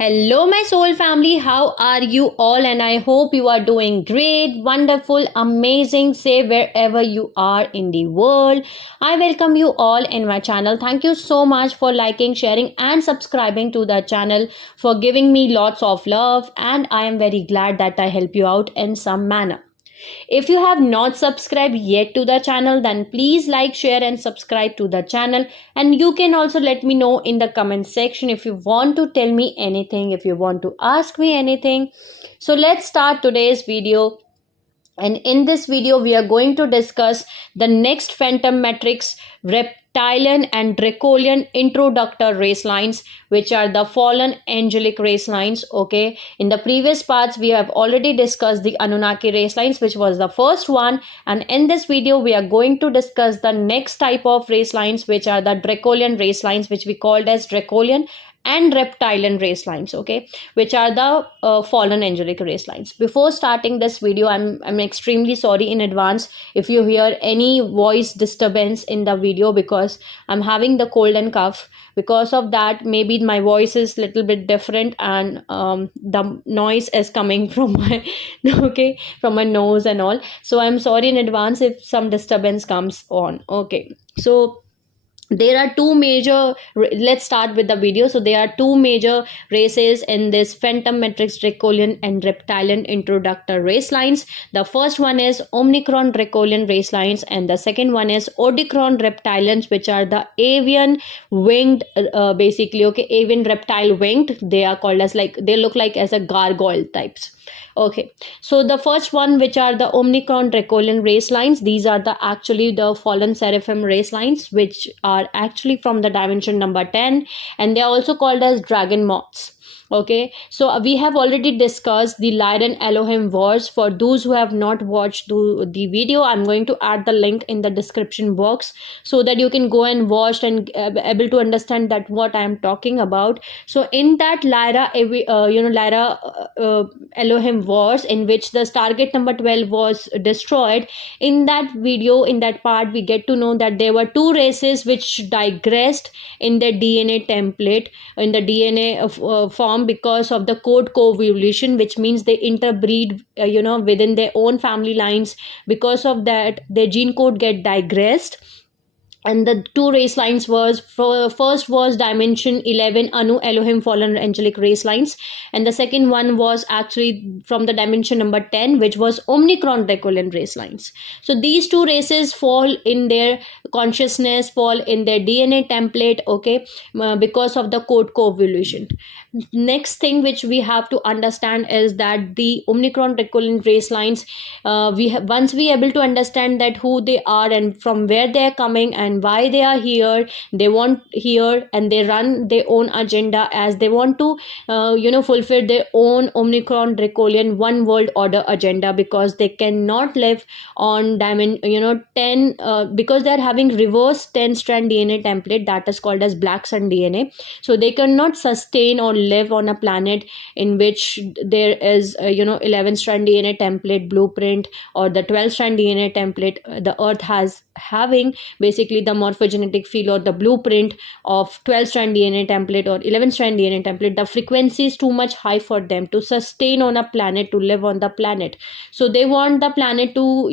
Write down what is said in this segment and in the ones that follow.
Hello, my soul family. How are you all? And I hope you are doing great, wonderful, amazing, safe wherever you are in the world. I welcome you all in my channel. Thank you so much for liking, sharing, and subscribing to the channel, for giving me lots of love. And I am very glad that I help you out in some manner. If you have not subscribed yet to the channel, then please like, share, and subscribe to the channel. And you can also let me know in the comment section if you want to tell me anything, if you want to ask me anything. So let's start today's video. And in this video, we are going to discuss the next phantom matrix, reptilian and dracolian introductor race lines, which are the fallen angelic race lines. Okay, in the previous parts, we have already discussed the Anunnaki race lines, which was the first one. And in this video, we are going to discuss the next type of race lines, which are the dracolian race lines, which we called as dracolian and reptilian race lines, okay, which are the fallen angelic race lines. Before starting this video, I'm extremely sorry in advance if you hear any voice disturbance in the video, because I'm having the cold and cough. Because of that, maybe my voice is little bit different, and the noise is coming from my okay, from my nose and all. So I'm sorry in advance if some disturbance comes on. Okay, so there are two major, let's start with the video. So there are two major races in this phantom matrix, dracolian and reptilian introductor race lines. The first one is omicron dracolian race lines, and the second one is odicron reptilians, which are the avian winged, basically, okay, avian reptile winged. They are called as, like, they look like as a gargoyle types. Okay, so the first one, which are the omicron dracolian race lines, these are the actually the fallen seraphim race lines, which are actually from the dimension number 10, and they are also called as dragon moths. Okay, so we have already discussed the Lyran Elohim wars. For those who have not watched the video, I'm going to add the link in the description box so that you can go and watch and able to understand that what I am talking about. So in that Lyra Elohim wars, in which the Stargate number 12 was destroyed, in that video, in that part, we get to know that there were two races which digressed in the DNA template, in the DNA form, because of the code co-evolution, which means they interbreed within their own family lines. Because of that, their gene code get digressed. And the two race lines was, first was dimension 11 Anu Elohim fallen angelic race lines, and the second one was actually from the dimension number 10, which was omicron dracolian race lines. So these two races fall in their consciousness, fall in their DNA template, okay, because of the code co-evolution. Next thing which we have to understand is that the omicron dracolian race lines, once we able to understand that who they are and from where they are coming and why they are here, they want here, and they run their own agenda as they want to fulfill their own omicron dracolian one world order agenda, because they cannot live on 10, because they are having reverse 10 strand DNA template, that is called as black sun DNA. So they cannot sustain or live on a planet in which there is 11 strand DNA template blueprint, or the 12 strand DNA template the earth has having, basically the morphogenetic field or the blueprint of 12 strand DNA template or 11 strand DNA template. The frequency is too much high for them to sustain on a planet, to live on the planet. So they want the planet to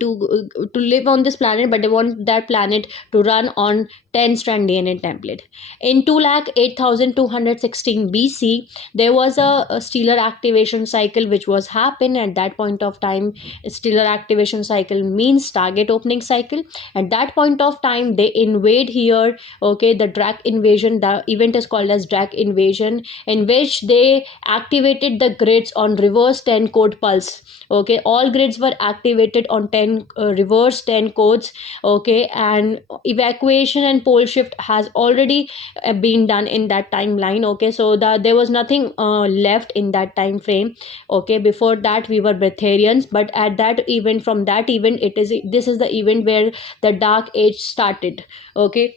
to live on this planet, but they want that planet to run on 10 strand DNA template. In 2,08,216 BC, there was a stellar activation cycle which was happened at that point of time. Stellar activation cycle means target opening cycle. At that point of time, they invade here, okay, the Drac invasion. The event is called as Drac invasion, in which they activated the grids on reverse 10 code pulse. Okay, all grids were activated on 10 reverse 10 codes. Okay, and evacuation and pole shift has already been done in that timeline. Okay, so there was nothing left in that time frame. Okay, before that we were breatharians, but at that event, from that event, this is the event where the dark age started. Okay,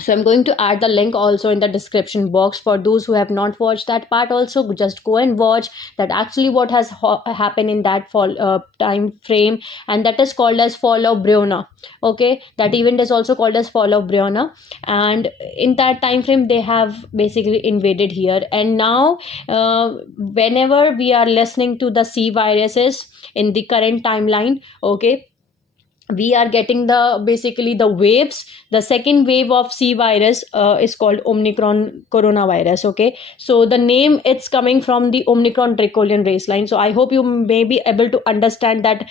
So I'm going to add the link also in the description box for those who have not watched that part. Also, just go and watch that actually what has happened in that fall time frame, and that is called as fall of Breonna. Okay, that event is also called as fall of Breonna, and in that time frame they have basically invaded here. And now whenever we are listening to the C viruses in the current timeline, okay, we are getting the basically the waves. The second wave of C virus is called Omicron coronavirus. Okay, so the name, it's coming from the Omicron Dracolian race line. So I hope you may be able to understand that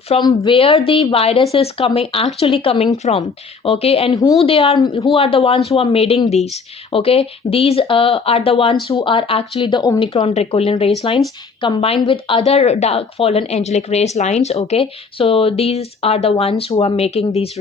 from where the virus is coming from. Okay, and who are the ones who are making these. Okay, these are the ones who are actually the Omicron Dracolian race lines combined with other dark fallen angelic race lines. Okay, so these are the ones who are making these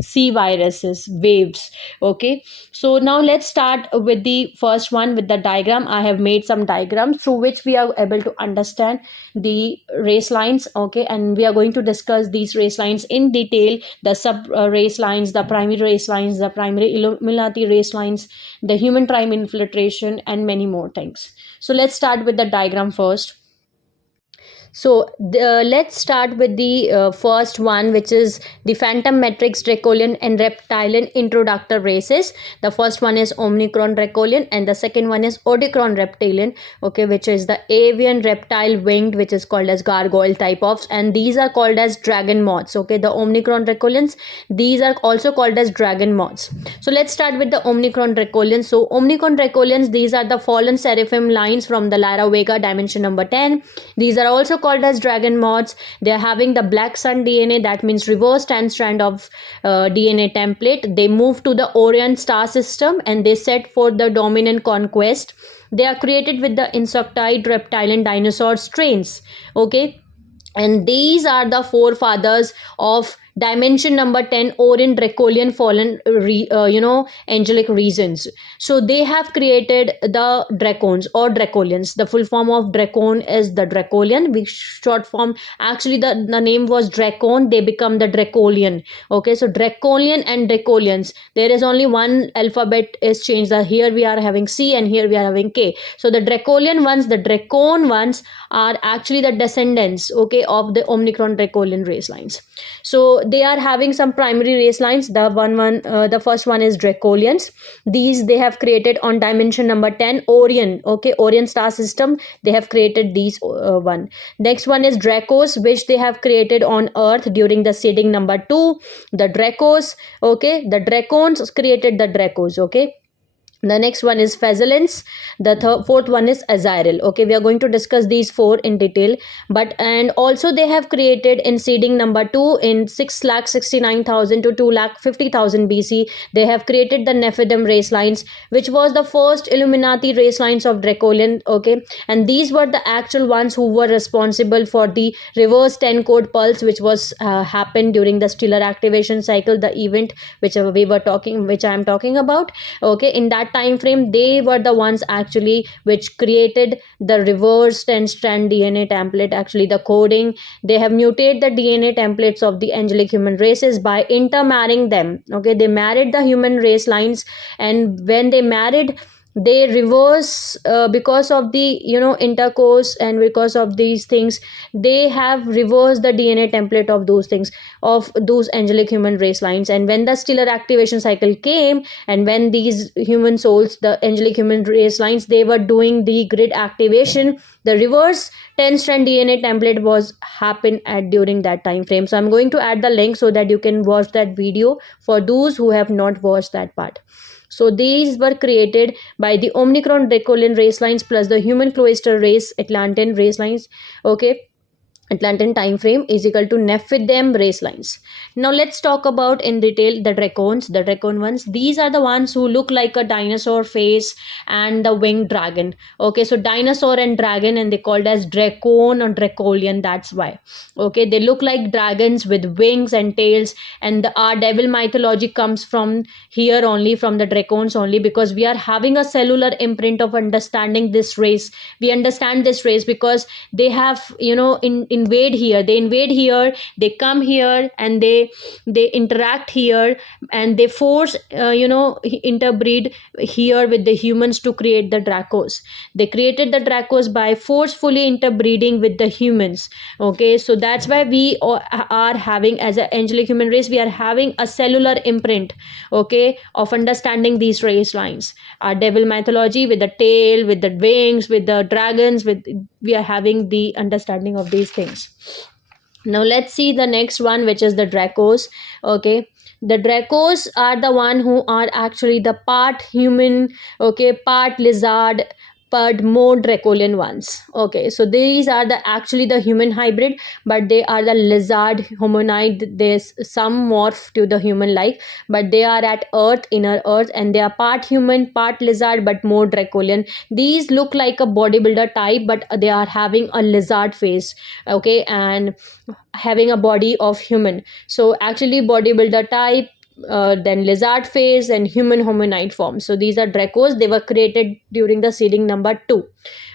C viruses waves. Okay, so now let's start with the first one with the diagram. I have made some diagrams through which we are able to understand the race lines. Okay, and we are going to discuss these race lines in detail, the sub race lines, the primary race lines, the primary Illuminati race lines, the human time infiltration, and many more things. So let's start with the diagram first. So let's start with the first one, which is the Phantom Matrix Dracolian and Reptilian introductor races. The first one is Omicron Dracolian, and the second one is Omicron Reptilian. Okay, which is the avian reptile winged, which is called as gargoyle type of, and these are called as dragon moths. Okay, the Omicron Dracolians, these are also called as dragon moths. So let's start with the Omicron Dracolians. So Omicron Dracolians, these are the fallen seraphim lines from the Lyra Vega dimension number 10. These are also called as dragon moths. They are having the black sun DNA, that means reverse 10 strand of DNA template. They move to the Orion star system and they set for the dominant conquest. They are created with the insectoid reptilian dinosaur strains. Okay, and these are the forefathers of dimension number 10 Orion Dracolian fallen angelic regions. So they have created the Dracons or Dracolians. The full form of Dracon is the Dracolian, which short form, actually the name was Dracon, they become the Dracolian. Okay, so Dracolian and Dracolians, there is only one alphabet is changed. Here we are having C and here we are having K. So the Dracolian ones, the Dracon ones are actually the descendants, okay, of the Omicron Dracolian race lines. So they are having some primary race lines. The first one is Dracolians. These they have created on dimension number 10 Orion. Okay, Orion star system, they have created these one. Next one is Dracos, which they have created on Earth during the seeding number 2. The Dracos, okay, the Dracons created the Dracos. Okay, the next one is Fezzelins. The fourth one is Azyril. Okay, we are going to discuss these four in detail. But and also they have created in seeding number 2 in 6,69,000 to 2,50,000 BC. They have created the Nephidim race lines, which was the first Illuminati race lines of Dracolian. Okay, and these were the actual ones who were responsible for the reverse 10 code pulse, which was happened during the stellar activation cycle, the event which I am talking about. Okay, in that time frame they were the ones actually which created the reverse 10 strand DNA template, actually the coding. They have mutated the DNA templates of the angelic human races by intermarrying them. Okay, they married the human race lines, and when they married, they reverse because of the intercourse, and because of these things they have reversed the DNA template of those things, of those angelic human race lines. And when the stellar activation cycle came, and when these human souls, the angelic human race lines, they were doing the grid activation, the reverse 10 strand DNA template was happen at during that time frame. So I'm going to add the link so that you can watch that video for those who have not watched that part. So these were created by the Omicron Dracolian race lines plus the human cloister race Atlantean race lines. Okay, Atlantean time frame is equal to Nephidim race lines. Now let's talk about in detail the Dracons, the Dracon ones. These are the ones who look like a dinosaur face and the winged dragon. Okay, so dinosaur and dragon, and they called as Dracon or Dracolian. That's why. Okay, they look like dragons with wings and tails, and our devil mythology comes from here only, from the Dracons only, because we are having a cellular imprint of understanding this race. We understand this race because they have invade here, they come here, and they interact here, and they force interbreed here with the humans to create the Dracos. They created the Dracos by forcefully interbreeding with the humans. Okay, so that's why we are having, as an angelic human race, we are having a cellular imprint, okay, of understanding these race lines. Our devil mythology, with the tail, with the wings, with the dragons, with we are having the understanding of these things. Now let's see the next one, which is the Dracos. Okay, the Dracos are the one who are actually the part human, okay, part lizard, but more Dracolian ones. Okay, so these are the actually the human hybrid, but they are the lizard humanoid. There's some morph to the human like, but they are at Earth, inner Earth, and they are part human, part lizard, but more Dracolian. These look like a bodybuilder type, but they are having a lizard face. Okay, and having a body of human. So actually bodybuilder type, then lizard face, and human hominoid form. So these are Dracos. They were created during the seeding number 2.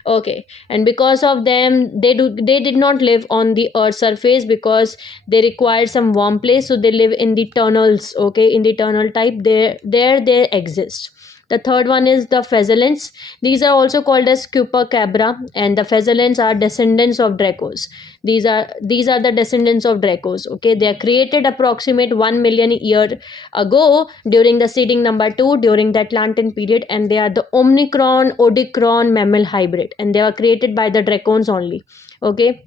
Okay, and because of them, they did not live on the earth surface because they required some warm place, so they live in the tunnels. Okay, in the tunnel type, there they exist. The third one is the Pheasants. These are also called as Chupacabra, and the Pheasants are descendants of Dracos. These are the descendants of Dracos. Okay, they are created approximate 1 million year ago during the seeding number 2 during the Atlantean period, and they are the Omicron Odicron mammal hybrid, and they were created by the Dracons only. Okay,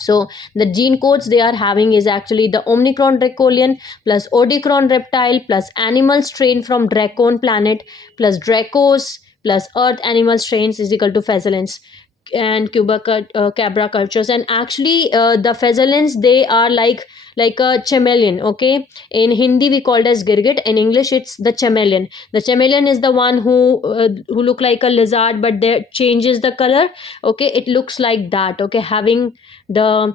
so the gene codes they are having is actually the Omicron Dracolian plus Odicron reptile plus animal strain from Dracon planet plus Dracos plus Earth animal strains is equal to Pheasants and Cabra cultures. And actually the Pheasants, they are like a chameleon. Okay, in Hindi we call it as girgit, in English it's the chameleon. The chameleon is the one who look like a lizard, but they changes the color. Okay, it looks like that. Okay, having the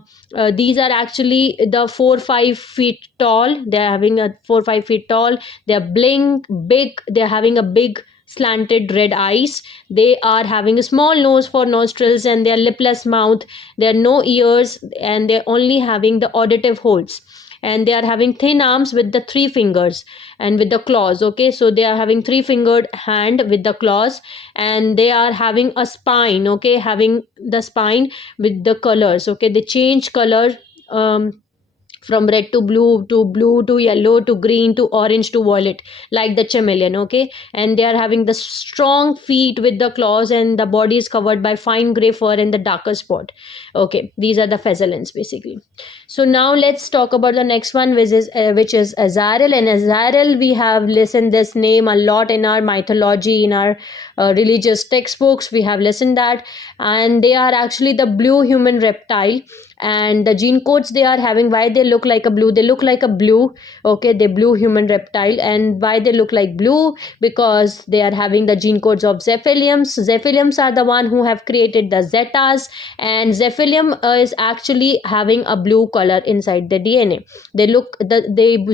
these are actually the 4-5 feet tall. They are having a 4-5 feet tall. They are blink big. They are having a big slanted red eyes. They are having a small nose for nostrils, and their lipless mouth. There are no ears, and they're only having the auditive holes, and they are having thin arms with the 3 fingers and with the claws. Okay, so they are having 3 fingered hand with the claws, and they are having a spine. Okay, having the spine with the colors. Okay, they change color from red to blue to yellow to green to orange to violet, like the chameleon. Okay, and they are having the strong feet with the claws, and the body is covered by fine gray fur and the darker spot. Okay, these are the Pheasants basically. So now let's talk about the next one, which is Azrael. And Azrael, we have listened this name a lot in our mythology, in our religious textbooks. We have listened that, and they are actually the blue human reptile. And the gene codes they are having, why they look like a blue, they look like a blue. Okay, they blue human reptile. And why they look like blue? Because they are having the gene codes of Zephiliums are the one who have created the Zetas, and Zephilium is actually having a blue color inside the DNA. The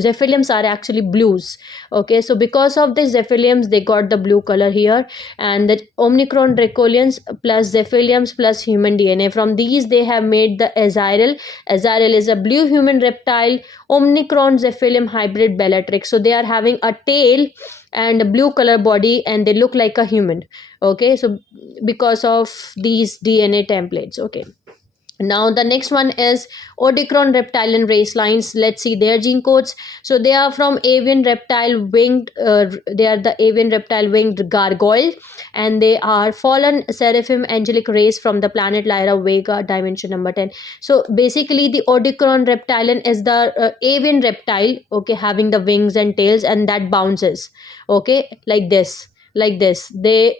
Zephiliums are actually blues. Okay, so because of the Zephiliums they got the blue color here. And the Omicron Dracolians plus Zephiliums plus human DNA, from these they have made the Azrael. Azrael is a blue human reptile Omicron Zephilium hybrid Bellatrix. So they are having a tail and a blue color body, and they look like a human. Okay, so because of these DNA templates. Okay, now the next one is Odicron reptilian race lines. Let's see their gene codes. So they are from avian reptile winged. They are the avian reptile winged gargoyle, and they are fallen seraphim angelic race from the planet Lyra Vega, dimension number 10. So basically, the Odicron reptilian is the avian reptile. Okay, having the wings and tails, and that bounces. Okay, like this, like this. They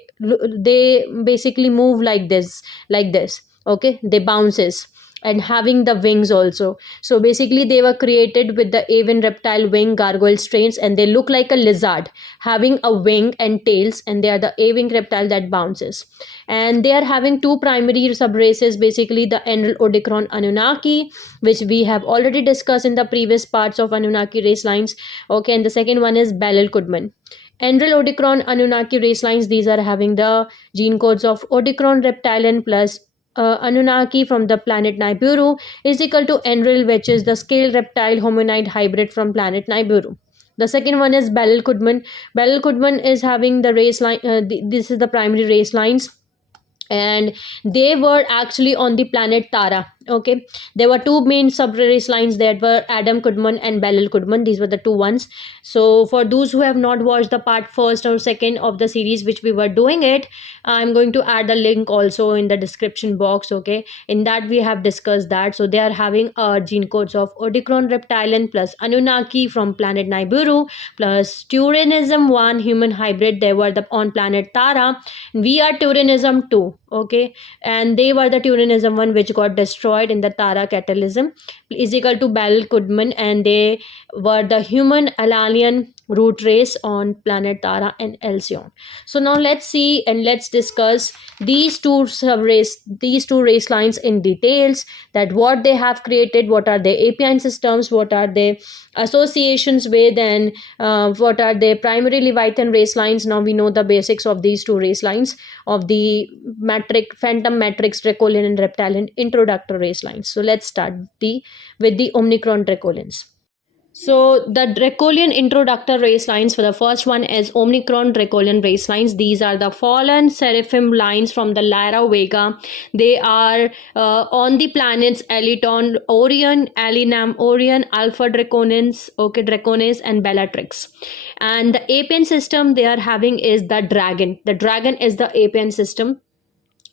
basically move like this, like this. Okay, they bounces and having the wings also. So basically they were created with the avian reptile wing gargoyle strains, and they look like a lizard having a wing and tails, and they are the avian reptile that bounces. And they are having two primary subraces, basically the Enlil Odicron Anunnaki, which we have already discussed in the previous parts of Anunnaki race lines. Okay, and the second one is Balal Kudman. Enlil Odicron Anunnaki race lines, these are having the gene codes of Odicron reptilian plus Anunnaki from the planet Nibiru is equal to Enlil, which is the scale reptile hominid hybrid from planet Nibiru. The second one is Beryl Kudman. Beryl Kudman is having the race line. This is the primary race lines, and they were actually on the planet Tara. Okay, there were two main sub race lines that were Adam Kudman and Beryl Kudman. These were the two ones. So for those who have not watched the part first or second of the series which we were doing it, I'm going to add the link also in the description box. Okay, in that we have discussed that. So they are having gene codes of Odicron reptilian plus Anunnaki from planet Nibiru plus Turanism 1 human hybrid. They were on planet Tara. We are Turanism 2. Okay, and they were the Turanism 1 which got destroyed in the Tara catalysm, is equal to Beryl Kudman, and they were the human alien root race on planet Tara and Alcyone. So now let's see and let's discuss these two race lines in details, that what they have created, what are their Apian systems, what are their associations with, and what are their primary Leviathan race lines. Now we know the basics of these two race lines of the phantom matrix Dracolian and reptilian introductory race lines. So let's start with the Omicron Dracolians. So the Dracolian introductor race lines, for the first one is Omicron Dracolian race lines. These are the fallen seraphim lines from the Lyra Vega. They are on the planets Eliton, Orion, Alinam, Orion, Alpha Draconis, okay, Draconis, and Bellatrix. And the Apian system they are having is the Dragon. The Dragon is the Apian system.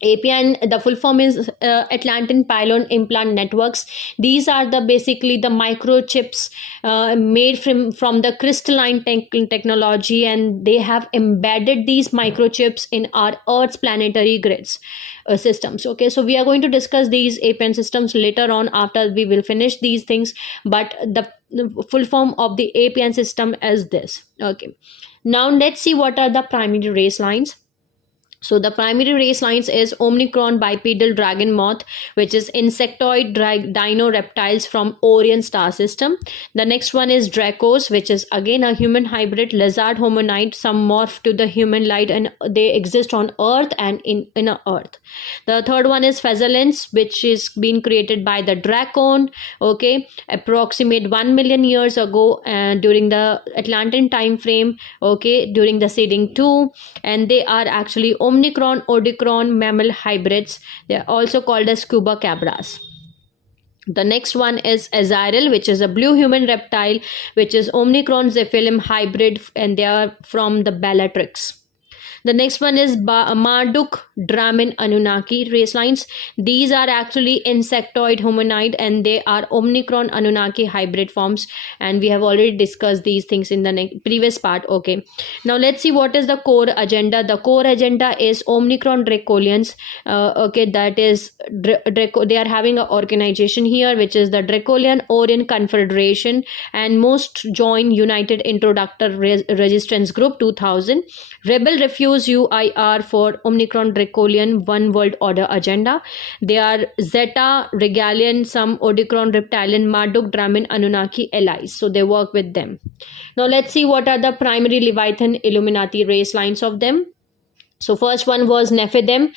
Apian, the full form is Atlantean Pylon Implant Networks. These are the basically the microchips made from the crystalline technology, and they have embedded these microchips in our Earth's planetary grids systems. Okay, so we are going to discuss these Apian systems later on after we will finish these things, but the full form of the Apian system is this. Okay, now let's see what are the primary race lines. So the primary race lines is Omicron bipedal dragon moth, which is insectoid dino reptiles from Orion star system. The next one is Dracos, which is again a human hybrid lizard hominid, some morph to the human light, and they exist on Earth and in Earth. The third one is Pheasants, which is being created by the Dracon, okay, approximate 1 million years ago during the Atlantean time frame, okay, during the seeding 2, and they are actually Omicron Odicron mammal hybrids. They are also called as scuba cabras. The next one is Azrael, which is a blue human reptile, which is Omicron Zephyllum hybrid, and they are from the Bellatrix. The next one is Marduk Dramin Anunnaki race lines. These are actually insectoid hominid, and they are Omicron Anunnaki hybrid forms, and we have already discussed these things in the previous part. Okay, now let's see what is the core agenda. The core agenda is Omicron Dracolians. Okay, that is they are having an organization here, which is the Dracolian Orion Confederation, and most join United Introductor Resistance Group 2000. Rebel Refuse UIR for Omicron Dracolian One World Order agenda. They are Zeta Regalian, some Odicron Reptilian, Marduk Dramin Anunnaki allies. So they work with them. Now let's see what are the primary Leviathan Illuminati race lines of them. So first one was Nephidim,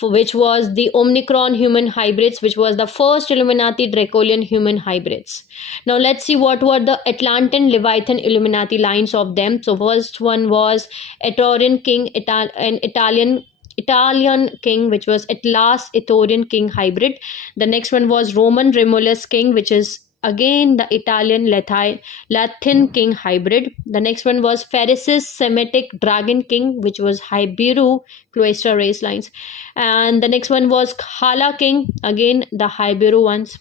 which was the Omicron human hybrids, which was the first Illuminati Dracolian human hybrids. Now let's see what were the Atlantean Leviathan Illuminati lines of them. So first one was Etrurian King, an Italian king, which was Atlas Ithorian king hybrid. The next one was Roman Romulus king, which is again the Italian Latin king hybrid. The next one was Pharisees Semitic dragon king, which was Hybiru cloister race lines. And the next one was Khala king, again the Hybiru ones.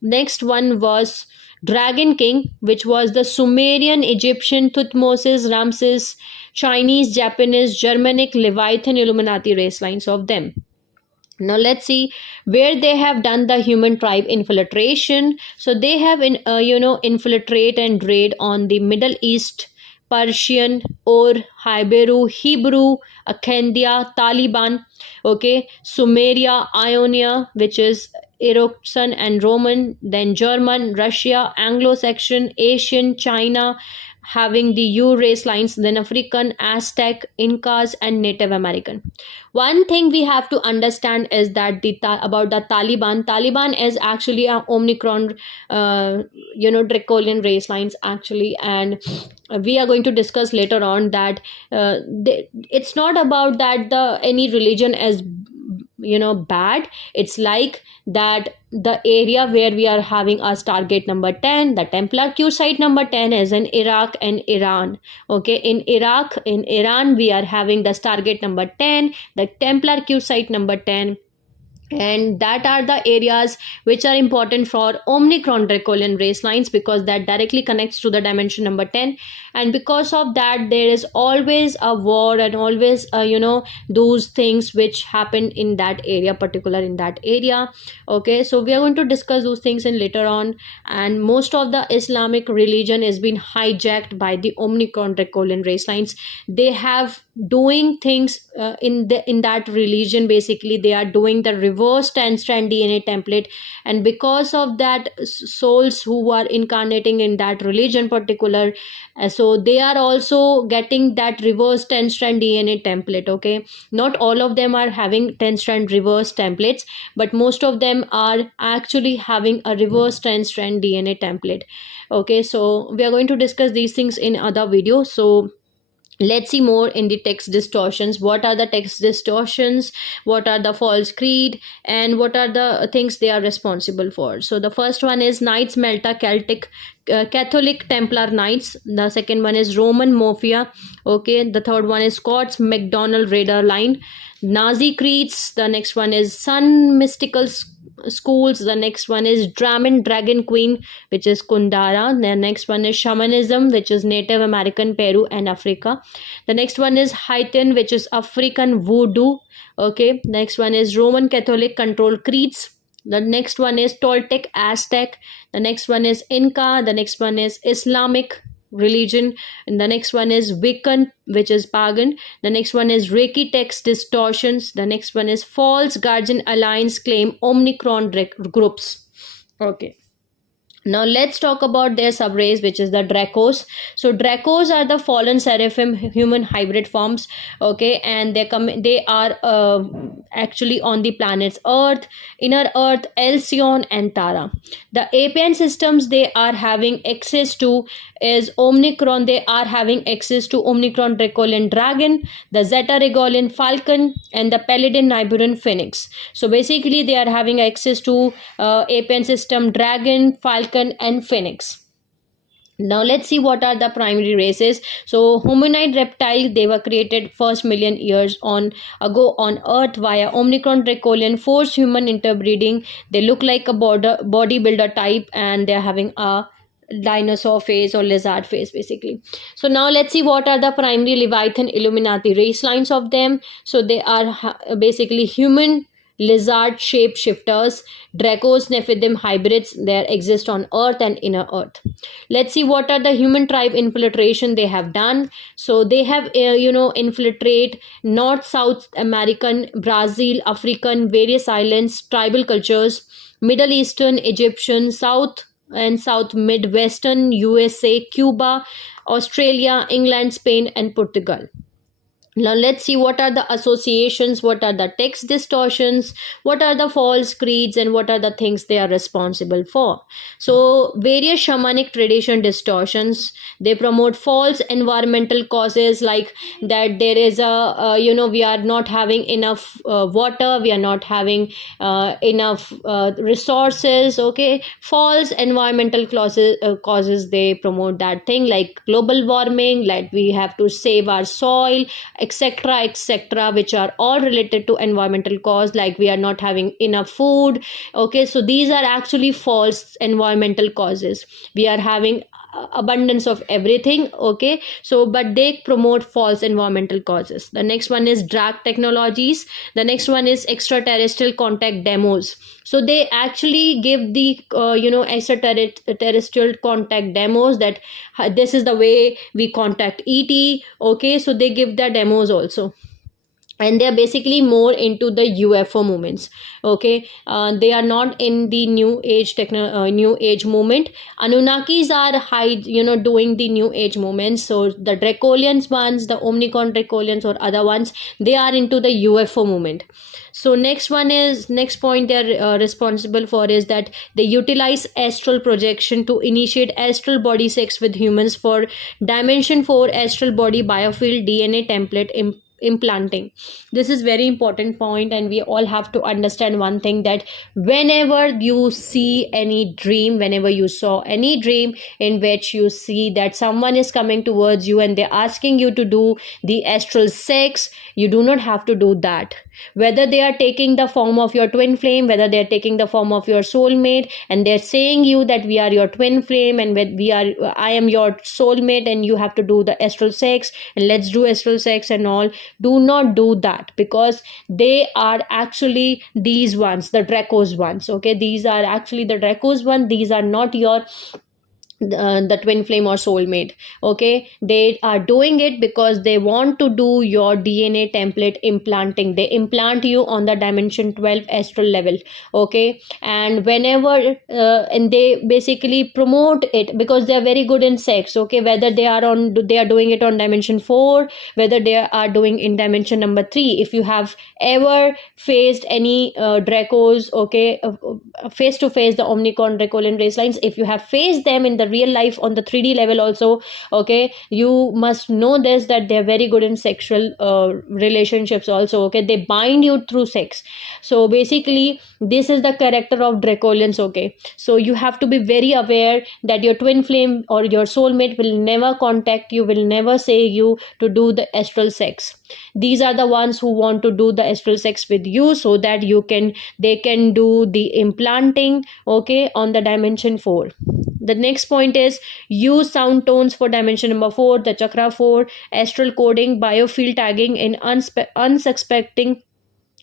Next one was Dragon king, which was the Sumerian, Egyptian, Thutmoses, Ramses, Chinese, Japanese, Germanic, Leviathan Illuminati race lines of them. Now let's see where they have done the human tribe infiltration. So they have infiltrate and raid on the Middle East, Persian, Ur, Hyberu, Hebrew, Akhendia, Taliban, okay, Sumeria, Ionia, which is Eroxan and Roman, then German, Russia, Anglo-Saxon, Asian, China, having the U race lines, then African, Aztec, Incas, and Native American. One thing we have to understand is that about the Taliban is actually a Omicron, Dracolian race lines actually, and we are going to discuss later on that it's not about that the any religion is bad. It's like that the area where we are having our Stargate number 10, the Templar Q site number 10 is in Iraq and Iran. Okay, in Iraq, in Iran, we are having the Stargate number 10, the Templar Q site number 10, and that are the areas which are important for Omicron Dracolian race lines, because that directly connects to the dimension number 10. And because of that, there is always a war and always those things which happen in that area, particular in that area. Okay, so we are going to discuss those things in later on. And most of the Islamic religion has been hijacked by the Omicron Dracolian race lines. They have doing things in that religion. Basically, they are doing the reverse 10-strand DNA template, and because of that, souls who are incarnating in that religion particular, so they are also getting that reverse 10-strand DNA template. Okay, not all of them are having 10-strand reverse templates, but most of them are actually having a reverse 10-strand DNA template. Okay, so we are going to discuss these things in other videos. So let's see more in the text distortions. What are the text distortions, what are the false creed, and what are the things they are responsible for? So the first one is Knights Malta Celtic Catholic Templar Knights. The second one is Roman Mafia. Okay, the third one is Scots MacDonald Raider Line. Nazi creeds. The next one is Sun Mystical Schools. The next one is Draman Dragon Queen, which is Kundara. The next one is Shamanism, which is Native American, Peru and Africa. The next one is Haitian, which is African Voodoo. Okay, next one is Roman Catholic Control Creeds. The next one is Toltec Aztec. The next one is Inca. The next one is Islamic religion, and the next one is Wiccan, which is pagan. The next one is Reiki text distortions. The next one is False Guardian Alliance claim Omicron groups. Okay, now let's talk about their subrace, which is the Dracos. So Dracos are the fallen seraphim human hybrid forms. Okay, and they are actually on the planets Earth, Inner Earth, Alcyon and Tara. The Apian systems they are having access to is Omicron. They are having access to Omicron Dracolian Dragon, the Zeta Regolian Falcon, and the Paladin Nibiruan Phoenix. So basically, they are having access to Apian system Dragon, Falcon, and Phoenix. Now let's see what are the primary races. So humanoid reptile, they were created first million years ago on Earth via Omicron Dracolian forced human interbreeding. They look like a bodybuilder type, and they're having a dinosaur face or lizard face basically. So now let's see what are the primary Leviathan Illuminati race lines of them. So they are basically human lizard shape shifters, Dracos, Nephilim hybrids. They exist on Earth and Inner Earth. Let's see what are the human tribe infiltration they have done. So they have infiltrate North, South American, Brazil, African, various islands, tribal cultures, Middle Eastern, Egyptian, South and South Midwestern, USA, Cuba, Australia, England, Spain and Portugal. Now let's see what are the associations, what are the text distortions, what are the false creeds, and what are the things they are responsible for. So various shamanic tradition distortions, they promote false environmental causes, like that there is we are not having enough water, we are not having enough resources. Okay, false environmental causes they promote that thing, like global warming, like we have to save our soil, etc., which are all related to environmental cause, like we are not having enough food. Okay, so these are actually false environmental causes. We are having abundance of everything. Okay, so but they promote false environmental causes. The next one is drag technologies. The next one is extraterrestrial contact demos. So they actually give the extraterrestrial contact demos, that this is the way we contact ET. Okay, so they give the demos also. and they are basically more into the UFO movements. Okay, they are not in the new age movement. Anunnakis are high, doing the new age movements. So the Dracolians ones, the Omnicron Dracolians or other ones, they are into the UFO movement. So next point they're responsible for is that they utilize astral projection to initiate astral body sex with humans for dimension 4 astral body biofield DNA template implanting. This is very important point, and we all have to understand one thing, that whenever you see any dream, whenever you saw any dream in which you see that someone is coming towards you and they're asking you to do the astral sex, you do not have to do that. Whether they are taking the form of your twin flame, whether they are taking the form of your soulmate, and they're saying you that we are your twin flame, and I am your soulmate, and you have to do the astral sex, and let's do astral sex and all. Do not do that, because they are actually these ones, the Dracos ones. Okay, these are actually the Dracos one. These are not your the twin flame or soulmate. Okay, they are doing it because they want to do your DNA template implanting. They implant you on the dimension 12 astral level. Okay, and whenever and they basically promote it because they are very good in sex. Okay, whether they are doing it on dimension 4, whether they are doing in dimension number 3. If you have ever faced any Dracos, okay, face to face, the Omnicron Dracolian race lines, if you have faced them in the real life on the 3D level also, okay, you must know this, that they're very good in sexual relationships also. Okay, they bind you through sex. So basically this is the character of Dracolians. Okay, so you have to be very aware that your twin flame or your soulmate will never contact you, will never say you to do the astral sex. These are the ones who want to do the astral sex with you, so that they can do the implanting, okay, on the dimension 4. The next point is use sound tones for dimension number 4, the chakra 4, astral coding, biofield tagging in unsuspecting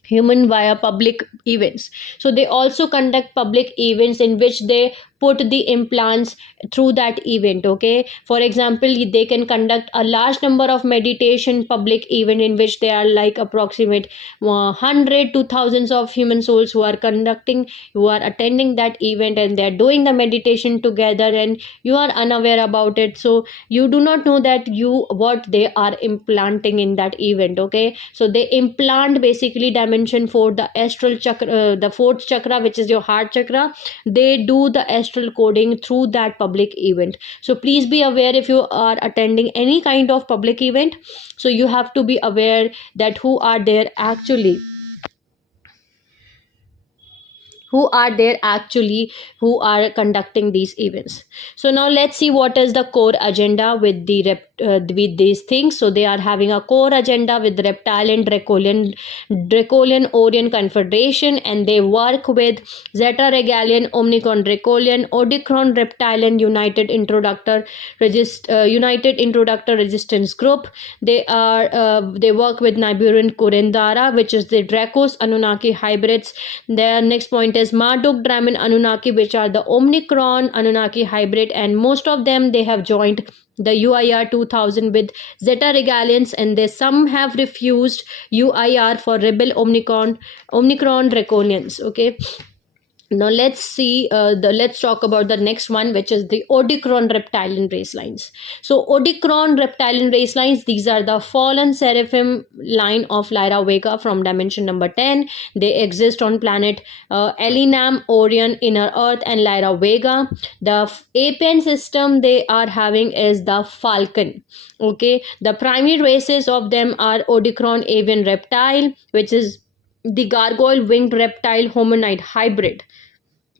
human via public events. So they also conduct public events in which they put the implants through that event. Okay, for example, they can conduct a large number of meditation public event in which they are like approximate 100 to thousands of human souls who are attending that event, and they are doing the meditation together, and you are unaware about it. So you do not know that what they are implanting in that event. Okay, so they implant basically dimension 4, the astral chakra, the 4th chakra, which is your heart chakra. They do the astral coding through that public event. So please be aware, if you are attending any kind of public event, so you have to be aware that who are there actually who are conducting these events. So now let's see what is the core agenda with with these things. So they are having a core agenda with reptile and Dracolian Orient Confederation, and they work with Zeta Regalian, Omnicron Dracolian, Odicron Reptilian United Introductor Resistance Group. They work with Nibiruan Kurendara, which is the Dracos Anunnaki hybrids. Their next point is Marduk Dramin Anunnaki, which are the Omnicron Anunnaki hybrid, and most of them, they have joined the UIR 2000 with Zeta Regalians, and some have refused UIR for rebel Omnicron Draconians. Okay, now let's see let's talk about the next one, which is the Odicron Reptilian race lines. So Odicron Reptilian race lines, these are the fallen seraphim line of Lyra Vega from dimension number 10. They exist on planet Elinam, Orion, Inner Earth, and Lyra Vega. The Apian system they are having is the Falcon. Okay, the primary races of them are Odicron Avian Reptile, which is the gargoyle winged reptile hominid hybrid.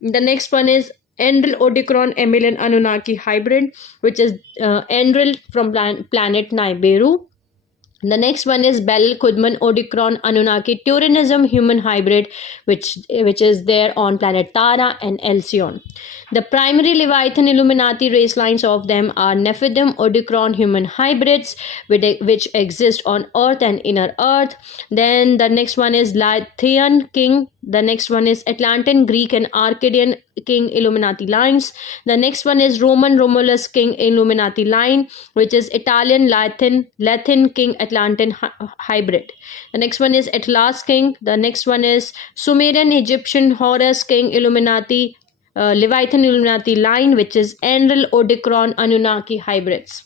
The next one is Enril Odicron Emilian Anunnaki hybrid, which is Enril from planet Nibiru. The next one is Bell Kudman Odicron Anunnaki Turanism human hybrid, which is there on planet Tara and Alcyon. The primary Leviathan Illuminati race lines of them are Nephidim Odicron human hybrids, which exist on Earth and Inner Earth. Then the next one is Lythian King The next one is Atlantean, Greek, and Arcadian king Illuminati lines. The next one is Roman, Romulus king Illuminati line, which is Italian, Latin king Atlantean hybrid. The next one is Atlas king. The next one is Sumerian, Egyptian, Horus king Illuminati, Leviathan Illuminati line, which is Enlil, Odicron, Anunnaki hybrids.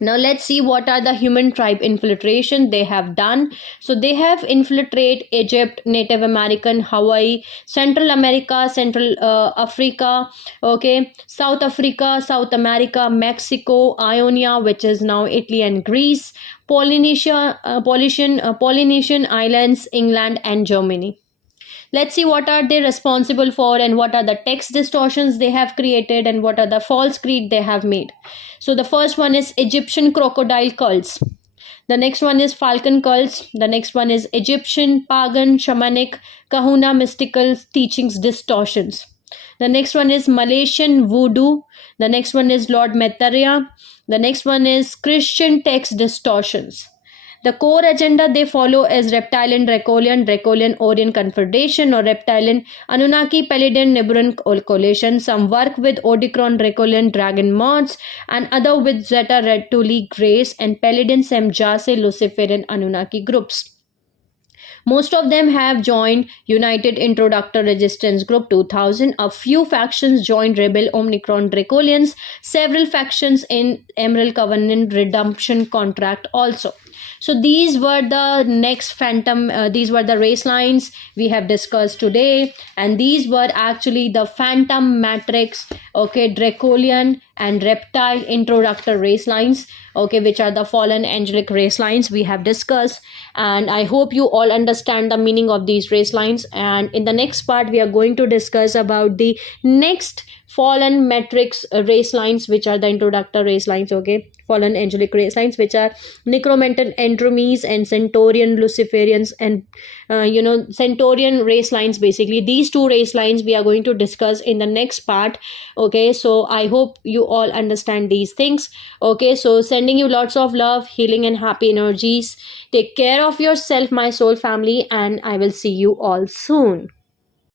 Now let's see what are the human tribe infiltration they have done. So they have infiltrated Egypt, Native American, Hawaii, Central America, Central Africa, okay, South Africa, South America, Mexico, Ionia, which is now Italy and Greece, Polynesian islands, England and Germany. Let's see what are they responsible for and what are the text distortions they have created and what are the false creed they have made. So the first one is Egyptian crocodile cults. The next one is falcon cults. The next one is Egyptian pagan shamanic kahuna mystical teachings distortions. The next one is Malaysian voodoo. The next one is Lord Metaria. The next one is Christian text distortions. The core agenda they follow is Reptilian, Dracolian Orient Confederation, or Reptilian, Anunnaki, Palladian, Nibiruan Coalition. Some work with Odicron, Dracolian, Dragon mods, and other with Zeta Retuli, Grace, and Palladian, Semjase, Luciferian, Anunnaki groups. Most of them have joined United Introductor Resistance Group 2000. A few factions joined Rebel Omicron Dracolians. Several factions in Emerald Covenant Redemption Contract also. So these were the next phantom, these were the race lines we have discussed today, and these were actually the phantom matrix, okay, Dracolian and reptile introductor race lines, okay, which are the fallen angelic race lines we have discussed. And I hope you all understand the meaning of these race lines. And in the next part we are going to discuss about the next fallen matrix race lines, which are the introductor race lines, okay, fallen angelic race lines, which are Necromantan Andromes and Centaurian Luciferians and Centaurian race lines. Basically these two race lines we are going to discuss in the next part, okay. So I hope you all understand these things, okay. So sending you lots of love, healing and happy energies. Take care of yourself, my soul family, and I will see you all soon.